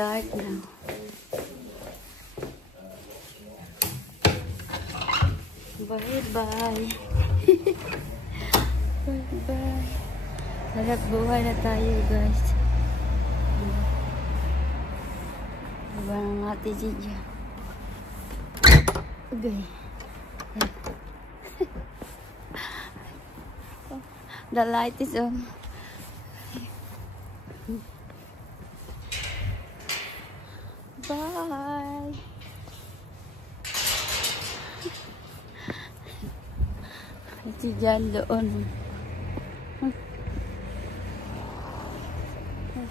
dark now. Bye-bye. Bye-bye. Harap buhay na tayo, guys. Diba ng ate Gigi? Okay. The light is on. Bye. Si Jan doon.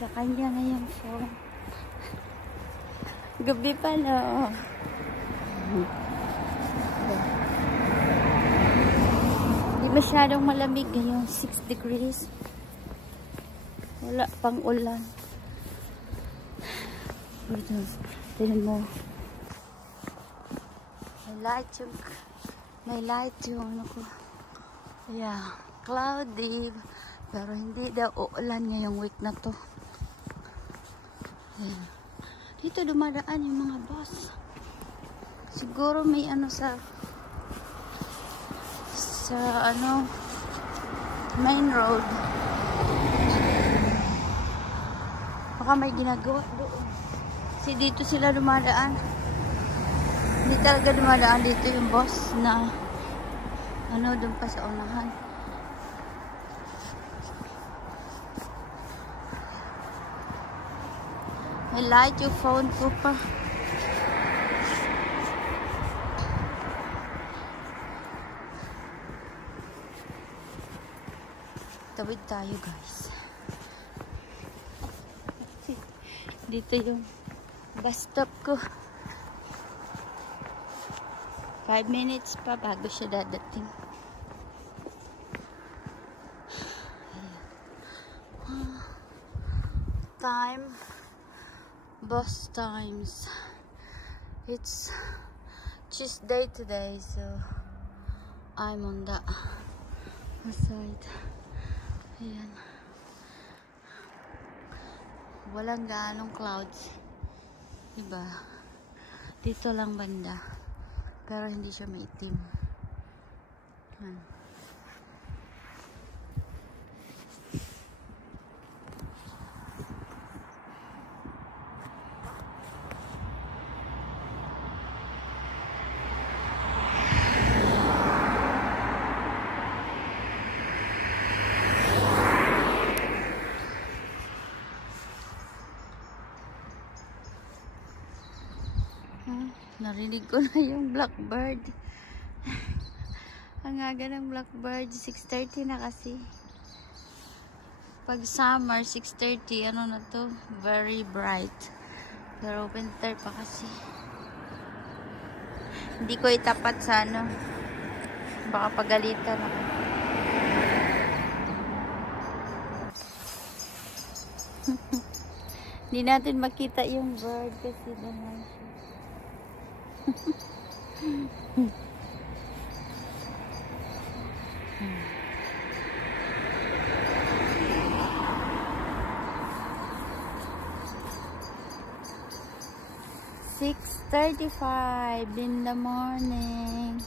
Sa kanya na yung phone. Gabi pa na. Hindi masyadong malamig ngayon. 6 degrees. Wala pang ulan. Tignan mo. May light yung ano ko. Yeah, cloudy. Pero hindi daw uulan ngayong week na to. Ayan. Dito dumadaan yung mga bus. Siguro may ano sa ano main road. Baka may ginagawa doon. Kasi dito sila dumadaan. Hindi talaga dumadaan dito yung bus na ano doon pa sa unahan. May light yung phone ko pa. Tawid tayo, guys. Dito yung bus stop ko. 5 minutes pa bago siya dadating. Time. Bus times. It's Tuesday today, so I'm on the side. Ayan. Walang gaanong clouds. Diba? Dito lang banda. Pero hindi siya maitim. Ayan. Narinig ko na yung blackbird. Ang aga ng blackbird, 6:30 na kasi. Pag summer, 6:30, ano na to? Very bright. Pero winter pa kasi. Hindi ko itapat sa ano. Baka pagalitan ako. Hindi natin makita yung bird kasi naman siya. 6:35 in the morning.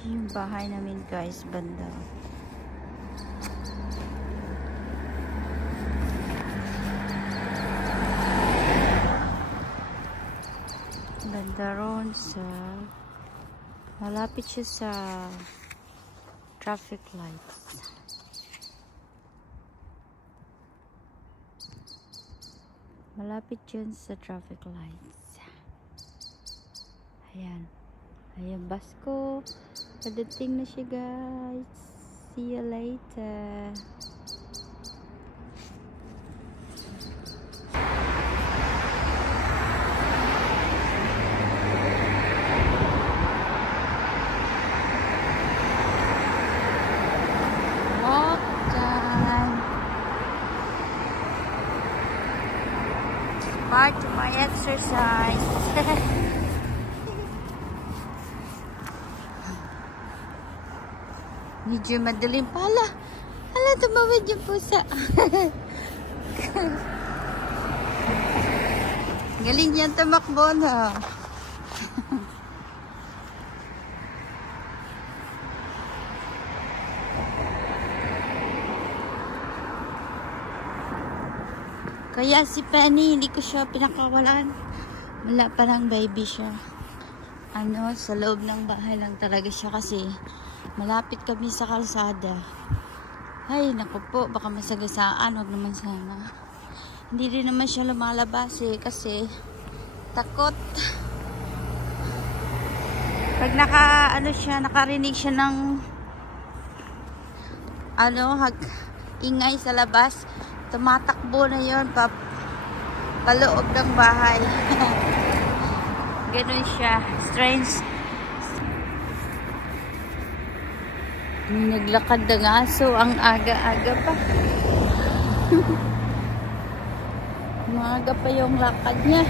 Yung bahay namin, guys, banda. Banda ron sa malapit siya sa traffic lights. Malapit yun sa traffic lights. Ayan. Ayan, bus ko. Padating na siya, guys. See you later. Walk time. Part of my exercise. Medyo madaling pala. Hala, tumawid yung pusa. Galing yan tumakbo na. Kaya si Penny, hindi ko siya pinakawalan. Wala parang baby siya. Ano, sa loob ng bahay lang talaga siya kasi malapit kami sa kalsada. Ay, naku po, baka masagasaan. Huwag naman sana. Hindi rin naman siya lumalabas kasi takot. Pag nakarinig siya ng ingay sa labas, tumatakbo na yun paloob ng bahay. Ganun siya. Strange. Naglakad ng aso. Ang aga-aga pa. Maaga pa yung lakad niya.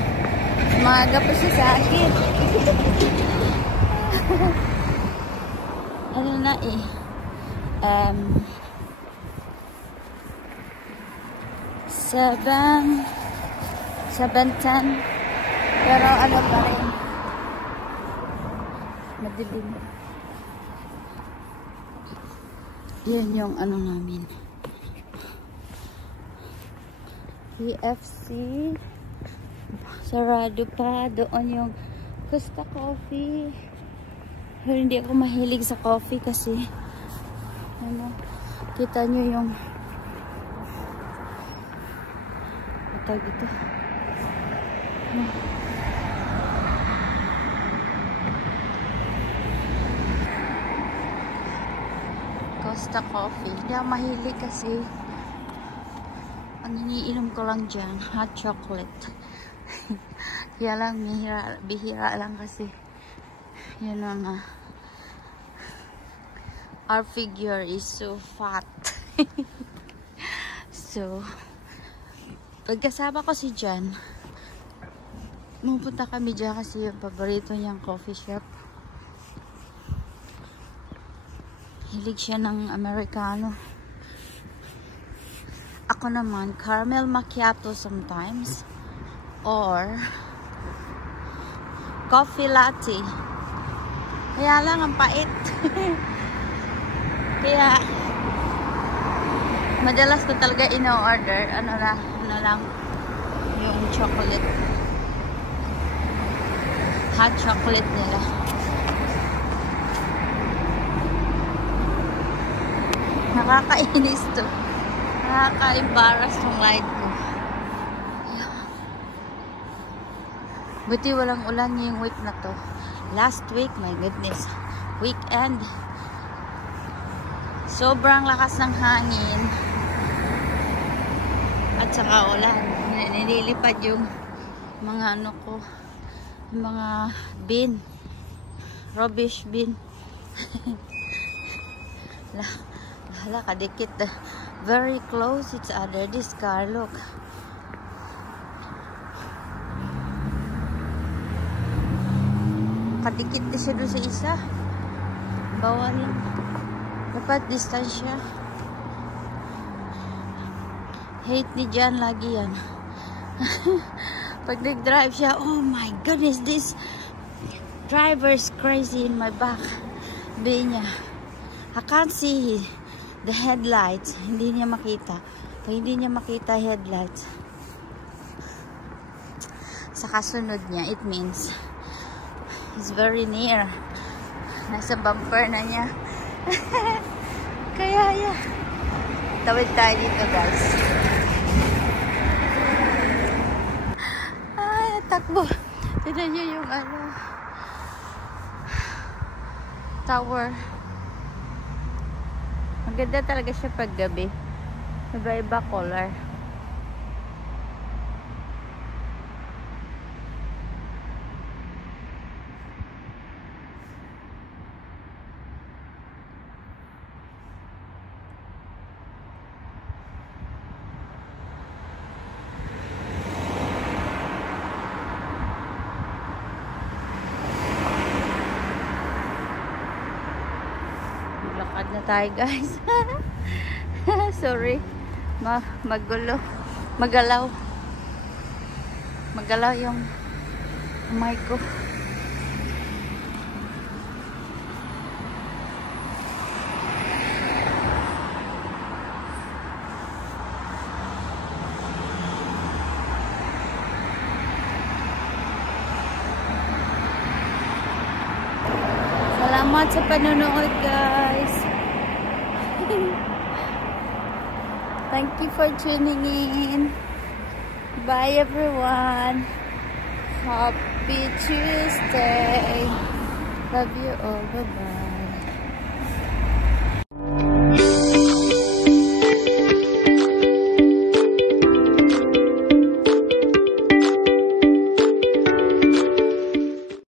Maaga pa siya sa akin. Ano na eh. 7:10. Pero ano pa rin. Madilim. Yan yung ano namin. KFC. Sarado pa. Doon yung Costa Coffee. Pero hindi ako mahilig sa coffee kasi kita nyo yung tawag ito. Costa Coffee. Hindi ako mahilig kasi ang iniinom ko lang dyan, hot chocolate. Kaya lang, bihira lang kasi yun mga our figure is so fat. So pagkasama ko si Jan, pupunta kami dyan kasi yung paborito niyang coffee shop. Hilig siya ng Americano. Ako naman, caramel macchiato sometimes. Or coffee latte. Kaya lang, ang pait. Kaya madalas ko talaga ino-order. Ano lang, yung chocolate. Hot chocolate nila. Nakakainis to. Nakaka-embarrass tong light ko. Buti walang ulan yung week na to. Last week, my goodness. Weekend. Sobrang lakas ng hangin. At saka ulan. Nililipad yung mga mga bin. Rubbish bin. Hala, kadikit. Very close each other. This car, look. Kadikit na siya doon sa isa. Bawalin. Dapat distansya. Hate ni Jan lagi yan. Pag nag-drive siya, oh my goodness, this driver's crazy in my back. Sabi niya, I can't see the headlights. Hindi niya makita. Pag hindi niya makita headlights, sa kasunod niya, it means he's very near. Nasa bumper na niya. Kaya, tawid tayo dito, guys. takbo. Tignan nyo yung ano, tower. Maganda talaga siya pag gabi. Iba-iba color. Lakad na tayo, guys. Sorry. Magulo. Magalaw yung mic ko. Salamat sa panonood, guys. Thank you for tuning in. Bye, everyone. Happy Tuesday. Love you all. Bye-bye.